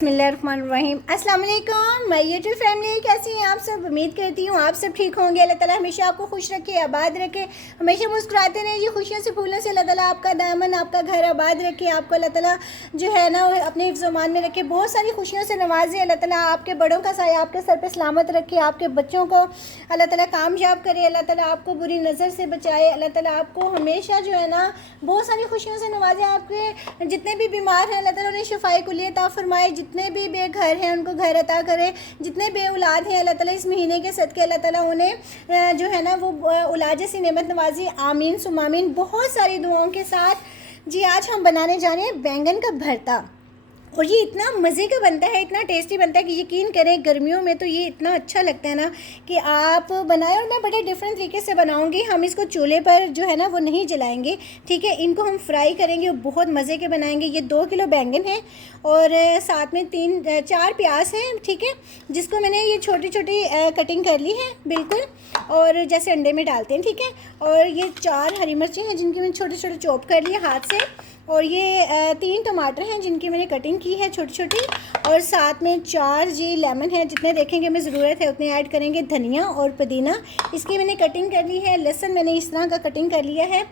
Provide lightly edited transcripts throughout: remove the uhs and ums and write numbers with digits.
बिस्मिल्लाहिर्रहमानिर्रहीम। अस्सलाम वालेकुम माय यूट्यूब फैमिली, कैसी हैं आप सब। उम्मीद करती हूँ आप सब ठीक होंगे। अल्लाह ताला हमेशा आपको खुश रखे, आबाद रखे, हमेशा मुस्कुराते रहें जी। खुशियों से फूलों से अल्लाह ताला आपका दामन, आपका घर आबाद रखे। आपको अल्लाह ताला जो है ना अपने हिफ्ज़-ओ-मान में रखे, बहुत सारी खुशियों से नवाजे। अल्लाह ताला आपके बड़ों का साया आपके सर पर सलामत रखे, आपके बच्चों को अल्लाह ताला कामयाब करे, अल्लाह ताला आपको बुरी नज़र से बचाए, अल्लाह ताला आपको हमेशा जो है ना बहुत सारी खुशियों से नवाजे। आपके जितने भी बीमार हैं अल्लाह ताला उन्हें शिफाए कुल्ली अता फरमाए, जितने भी बेघर हैं उनको घर अता करे, जितने बे औलाद हैं अल्लाह ताला इस महीने के सदके अल्लाह ताला उन्हें जो है ना वो औलाद जैसी नेमत नवाजी। आमीन सुम्मा आमीन। बहुत सारी दुआओं के साथ जी आज हम बनाने जा रहे हैं बैंगन का भरता, और ये इतना मज़े का बनता है, इतना टेस्टी बनता है कि यकीन करें गर्मियों में तो ये इतना अच्छा लगता है ना कि आप बनाएं। और मैं बड़े डिफरेंट तरीके से बनाऊंगी। हम इसको चूल्हे पर जो है ना वो नहीं जलाएंगे, ठीक है। इनको हम फ्राई करेंगे और बहुत मज़े के बनाएंगे। ये 2 किलो बैंगन है और साथ में 3-4 प्याज हैं, ठीक है, जिसको मैंने ये छोटी छोटी कटिंग कर ली है बिल्कुल, और जैसे अंडे में डालते हैं, ठीक है। और ये 4 हरी मिर्ची हैं जिनकी मैंने छोटे छोटे चॉप कर लिए हाथ से, और ये 3 टमाटर हैं जिनकी मैंने कटिंग की है छोटी छोटी, और साथ में 4 जी लेमन है, जितने देखेंगे हमें ज़रूरत है उतने ऐड करेंगे। धनिया और पुदीना इसकी मैंने कटिंग कर ली है। लहसुन मैंने इस तरह का कटिंग कर लिया है।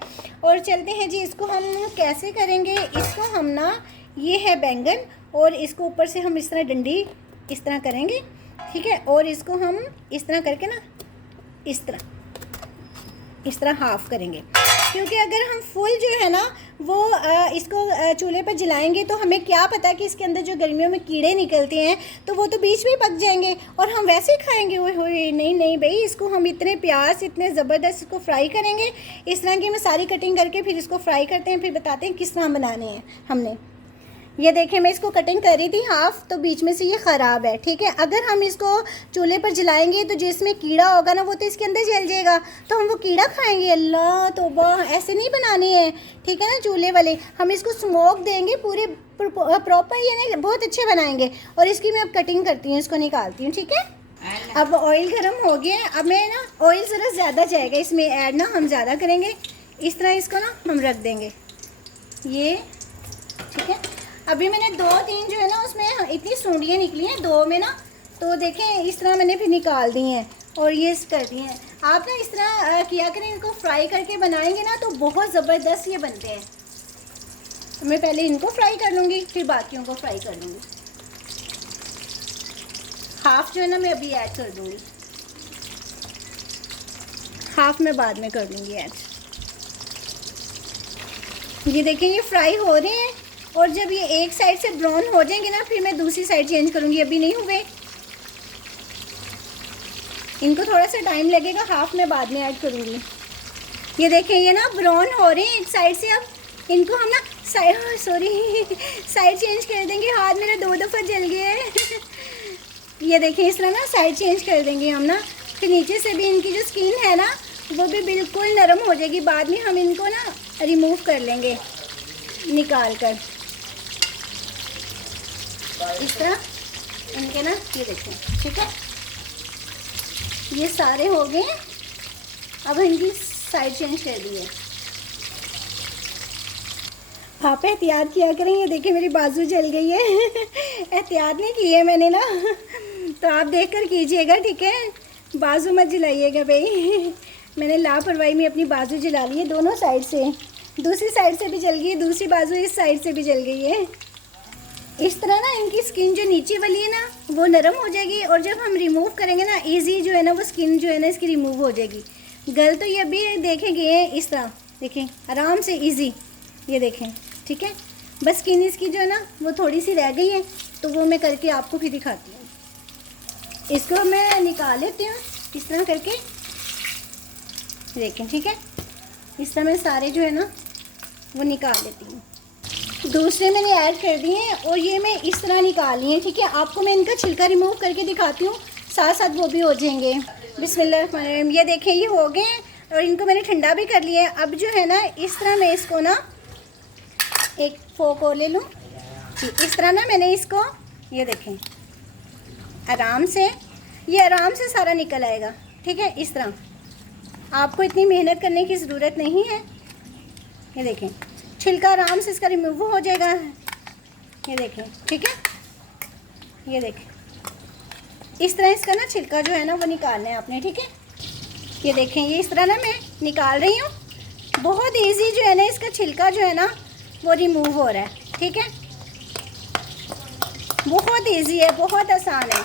और चलते हैं जी, इसको हम कैसे करेंगे। इसको हम ना, ये है बैंगन, और इसको ऊपर से हम इस तरह डंडी इस तरह करेंगे, ठीक है। और इसको हम इस तरह करके ना इस तरह हाफ़ करेंगे, क्योंकि अगर हम फुल जो है ना वो इसको चूल्हे पर जलाएंगे तो हमें क्या पता कि इसके अंदर जो गर्मियों में कीड़े निकलते हैं तो वो तो बीच में ही पक जाएंगे और हम वैसे ही खाएंगे। ओए नहीं नहीं भाई, इसको हम इतने प्याज इतने ज़बरदस्त इसको फ्राई करेंगे। इस तरह की मैं सारी कटिंग करके फिर इसको फ्राई करते हैं, फिर बताते हैं किस तरह बनाने हैं हमने। ये देखें, मैं इसको कटिंग कर रही थी हाफ़, तो बीच में से ये ख़राब है, ठीक है। अगर हम इसको चूल्हे पर जलाएंगे तो जिसमें कीड़ा होगा ना वो तो इसके अंदर जल जाएगा, तो हम वो कीड़ा खाएंगे। अल्लाह तौबा, ऐसे नहीं बनानी है, ठीक है ना। चूल्हे वाले हम इसको स्मोक देंगे पूरे प्रॉपर, ये ना बहुत अच्छे बनाएंगे। और इसकी मैं अब कटिंग करती हूँ, इसको निकालती हूँ, ठीक है। अब ऑयल गर्म हो गया है। अब मैं ना ऑयल ज़रा ज़्यादा जाएगा इसमें ऐड ना, हम ज़्यादा करेंगे। इस तरह इसको ना हम रख देंगे, ये ठीक है। अभी मैंने 2-3 जो है ना उसमें इतनी सूंडियाँ निकली हैं 2 में ना, तो देखें इस तरह मैंने फिर निकाल दी हैं और ये कर दी हैं। आप ना इस तरह किया करें, इनको फ्राई करके बनाएंगे ना तो बहुत ज़बरदस्त ये बनते हैं। तो मैं पहले इनको फ्राई कर लूँगी, फिर बाकियों को फ्राई कर लूँगी। हाफ़ जो है ना मैं अभी ऐड कर दूँगी, हाफ़ मैं बाद में कर लूँगी ऐड। ये देखें ये फ्राई हो रहे हैं, और जब ये एक साइड से ब्राउन हो जाएंगे ना फिर मैं दूसरी साइड चेंज करूँगी। अभी नहीं हुए, इनको थोड़ा सा टाइम लगेगा, हाफ में बाद में ऐड करूँगी। ये देखें ये ना ब्राउन हो रहे हैं एक साइड से। अब इनको हम ना साइड चेंज कर देंगे। हाथ मेरा 2 दफ़ा जल गया है ये देखें इस तरह ना साइड चेंज कर देंगे हम ना, फिर नीचे से भी इनकी जो स्किन है ना वो भी बिल्कुल नरम हो जाएगी। बाद में हम इनको ना रिमूव कर लेंगे निकाल कर, इस तरह इनके ना, ये देखें, ठीक है। ये सारे हो गए। अब इनकी साइड चेंज कर दी है। आप एहतियात किया करें। ये देखिए मेरी बाजू जल गई है एहतियात नहीं की है मैंने ना तो आप देख कर कीजिएगा, ठीक है। बाजू मत जलाइएगा भाई मैंने लापरवाही में अपनी बाजू जला ली है दोनों साइड से। दूसरी साइड से भी जल गई है, दूसरी बाजू इस साइड से भी जल गई है। इस तरह ना इनकी स्किन जो नीचे वाली है ना वो नरम हो जाएगी, और जब हम रिमूव करेंगे ना इजी जो है ना वो स्किन जो है ना इसकी रिमूव हो जाएगी। गल तो ये अभी देखेंगे इस तरह, देखें आराम से इजी, ये देखें, ठीक है। बस स्किन इसकी जो है ना वो थोड़ी सी रह गई है, तो वो मैं करके आपको फिर दिखाती हूँ। इसको मैं निकाल लेती हूँ इस तरह करके, देखें, ठीक है। इस तरह मैं सारे जो है ना वो निकाल लेती हूँ। दूसरे मैंने ऐड कर दिए हैं और ये मैं इस तरह निकाली हैं, ठीक है। आपको मैं इनका छिलका रिमूव करके दिखाती हूँ, साथ साथ वो भी हो जाएंगे। बिस्मिल्लाहिर्रहमानिर्रहीम। ये देखें ये हो गए हैं और इनको मैंने ठंडा भी कर लिया है। अब जो है ना इस तरह मैं इसको ना एक फोक और ले लूँ, इस तरह ना मैंने इसको, ये देखें आराम से, ये आराम से सारा निकल आएगा, ठीक है। इस तरह आपको इतनी मेहनत करने की ज़रूरत नहीं है। ये देखें छिलका आराम से इसका रिमूव हो जाएगा, ये देखें, ठीक है। ये देखें, इस तरह इसका ना छिलका जो है ना वो निकालना है आपने, ठीक है। ये देखें, ये इस तरह ना मैं निकाल रही हूँ। बहुत इजी जो है ना इसका छिलका जो है ना वो रिमूव हो रहा है, ठीक है। बहुत इजी है, बहुत आसान है।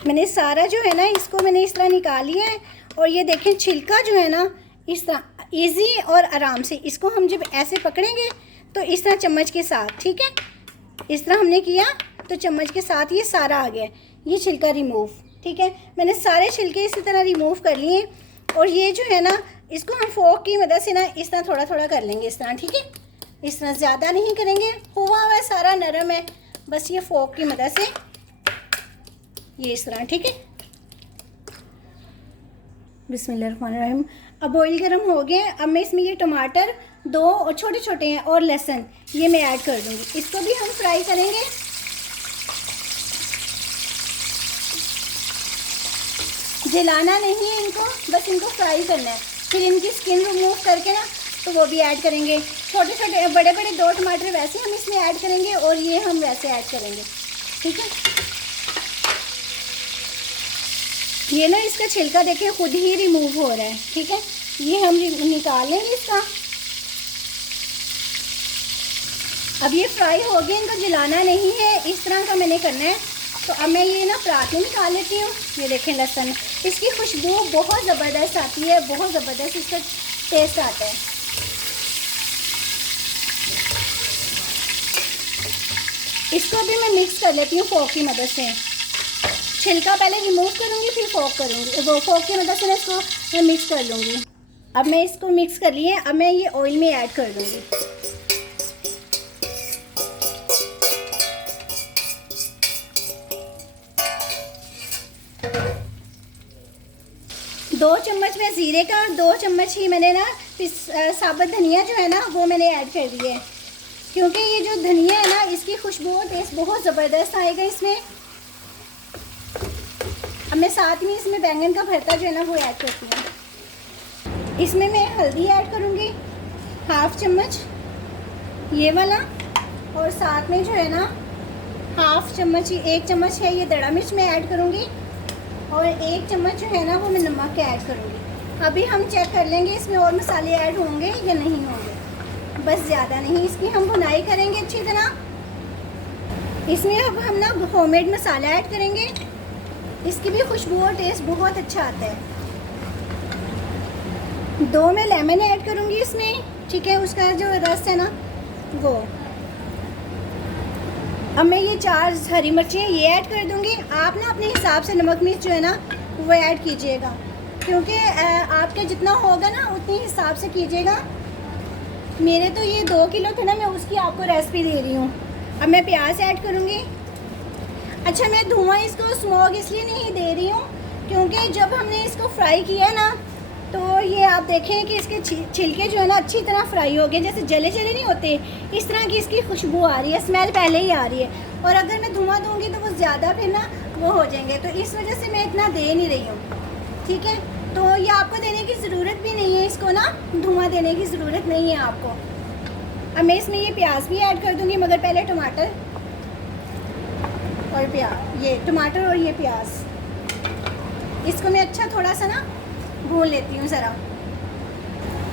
मैंने सारा जो है ना इसको मैंने इस तरह निकाल लिया है। और ये देखें छिलका जो है ना इस तरह इजी और आराम से इसको हम जब ऐसे पकड़ेंगे तो इस तरह चम्मच के साथ, ठीक है, इस तरह हमने किया तो चम्मच के साथ ये सारा आ गया, ये छिलका रिमूव, ठीक है। मैंने सारे छिलके इसी तरह रिमूव कर लिए। और ये जो है ना इसको हम फोक की मदद से ना इस तरह थोड़ा थोड़ा कर लेंगे, इस तरह, ठीक है। इस तरह ज़्यादा नहीं करेंगे, हुआ हुआ सारा नरम है, बस ये फोक की मदद से ये इस तरह, ठीक है। बिस्मिल्लाहिर्रहमानिर्रहीम। अब ऑयल गर्म हो गया। अब मैं इसमें ये टमाटर 2 और छोटे छोटे हैं और लहसुन ये मैं ऐड कर दूँगी। इसको भी हम फ्राई करेंगे। जलाना नहीं है इनको, बस इनको फ्राई करना है। फिर इनकी स्किन रिमूव करके ना तो वो भी ऐड करेंगे। छोटे छोटे बड़े बड़े 2 टमाटर वैसे हम इसमें ऐड करेंगे और ये हम वैसे ऐड करेंगे, ठीक है। ये ना इसका छिलका देखें खुद ही रिमूव हो रहा है, ठीक है। ये हम निकाल लेंगे इसका। अब ये फ्राई हो गया, इनको जलाना नहीं है, इस तरह का मैंने करना है। तो अब मैं ये ना परात में निकाल लेती हूँ। ये देखें लहसुन, इसकी खुशबू बहुत ज़बरदस्त आती है, बहुत ज़बरदस्त इसका टेस्ट आता है। इसको भी मैं मिक्स कर लेती हूँ फोक की मदद से। छिलका पहले रिमूव करूँगी फिर फोक करूँगी, वो फोक की मदद से मैं इसको मैं मिक्स कर लूँगी। अब मैं इसको मिक्स कर लिए। अब मैं ये ऑयल में ऐड कर दूँगी। दो चम्मच में ज़ीरे का और 2 चम्मच ही मैंने ना साबुत धनिया जो है ना वो मैंने ऐड कर दिया है, क्योंकि ये जो धनिया है ना इसकी खुशबू और टेस्ट बहुत ज़बरदस्त आएगा इसमें। अब मैं साथ में इसमें बैंगन का भरता जो है ना वो ऐड करती हूँ। इसमें मैं हल्दी ऐड करूँगी 1/2 चम्मच ये वाला, और साथ में जो है ना 1/2 चम्मच, 1 चम्मच है ये दड़ा मिर्च मैं ऐड करूँगी, और 1 चम्मच जो है ना वो मैं नमक के ऐड करूँगी। अभी हम चेक कर लेंगे इसमें और मसाले ऐड होंगे या नहीं होंगे, बस ज़्यादा नहीं। इसकी हम भुनाई करेंगे अच्छी तरह। इसमें अब हम ना होममेड मसाला ऐड करेंगे, इसकी भी खुशबू और टेस्ट बहुत अच्छा आता है। 2 मैं लेमन ऐड करूँगी इसमें, ठीक है, उसका जो रस है ना वो। अब मैं ये 4 हरी मिर्चें ये ऐड कर दूँगी। आप ना अपने हिसाब से नमक मिर्च जो है ना वो ऐड कीजिएगा, क्योंकि आपके जितना होगा ना उतने हिसाब से कीजिएगा। मेरे तो ये 2 किलो थे ना, मैं उसकी आपको रेसिपी दे रही हूँ। अब मैं प्याज ऐड करूँगी। अच्छा, मैं धुआं इसको स्मोक इसलिए नहीं दे रही हूँ क्योंकि जब हमने इसको फ्राई किया ना तो ये आप देखें कि इसके छिलके जो है ना अच्छी तरह फ्राई हो गए, जैसे जले जले नहीं होते, इस तरह की इसकी खुशबू आ रही है, स्मेल पहले ही आ रही है। और अगर मैं धुआं दूँगी तो वो ज़्यादा फिर ना वो हो जाएंगे, तो इस वजह से मैं इतना दे नहीं रही हूँ, ठीक है। तो ये आपको देने की ज़रूरत भी नहीं है, इसको ना धुआं देने की ज़रूरत नहीं है आपको। अब मैं इसमें ये प्याज भी ऐड कर दूँगी, मगर पहले टमाटर और प्याज, ये टमाटर और ये प्याज, इसको मैं अच्छा थोड़ा सा ना भून लेती हूँ ज़रा।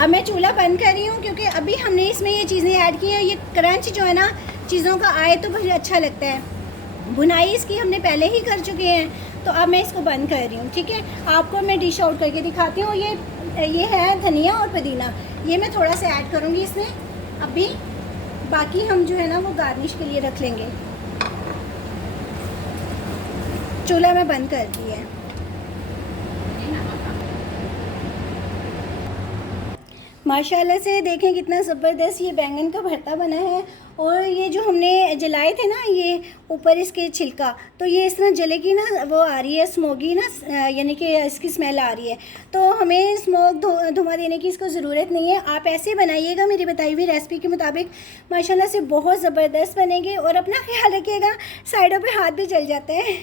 अब मैं चूल्हा बंद कर रही हूँ क्योंकि अभी हमने इसमें ये चीज़ें ऐड की हैं। ये क्रंच जो है ना चीज़ों का आए तो बहुत अच्छा लगता है। भुनाई इसकी हमने पहले ही कर चुके हैं, तो अब मैं इसको बंद कर रही हूँ, ठीक है। आपको मैं डिश आउट करके दिखाती हूँ। ये है धनिया और पुदीना, ये मैं थोड़ा सा ऐड करूँगी इसमें अभी, बाकी हम जो है ना वो गार्निश के लिए रख लेंगे। चूल्हा मैं बंद कर दी है। माशाल्लाह से देखें कितना ज़बरदस्त ये बैंगन का भरता बना है। और ये जो हमने जलाए थे ना ये ऊपर इसके छिलका, तो ये इस तरह जले की ना वो आ रही है स्मोकी ना, यानी कि इसकी स्मेल आ रही है। तो हमें स्मोक धुआं देने की इसको ज़रूरत नहीं है। आप ऐसे बनाइएगा मेरी बताई हुई रेसिपी के मुताबिक, माशाल्लाह से बहुत ज़बरदस्त बनेगी। और अपना ख्याल रखिएगा, साइडों पे हाथ भी जल जाता है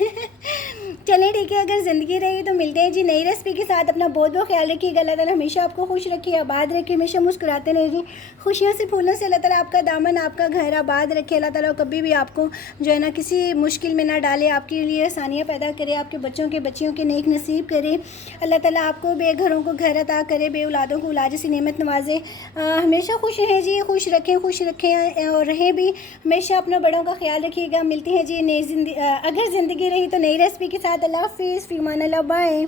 चलें ठीक है, अगर ज़िंदगी रही तो मिलते हैं जी नई रेसिपी के साथ। अपना बहुत बहुत ख्याल रखिएगा। अल्लाह ताला हमेशा आपको खुश रखे, आबाद रखे, हमेशा मुस्कुराते रहिए, खुशियों से फूलों से अल्लाह ताला आपका दामन, आपका घर आबाद रखे। अल्लाह ताला कभी भी आपको जो है ना किसी मुश्किल में ना डाले, आपके लिए आसानियाँ पैदा करे, आपके बच्चों के बच्चियों के नेक नसीब करे। अल्लाह ताला आपको बेघरों को घर अता करे, बे औलादों को औलाद से नेमत नवाजे। हमेशा खुश रहें जी, खुश रखें और रहें भी। हमेशा अपना बड़ों का ख्याल रखिएगा। मिलती हैं जी नई अगर ज़िंदगी रही तो नई रेसिपी के साथ। अल्लाह हाफ़िज़, फ़ी अमान अल्लाह, बाय।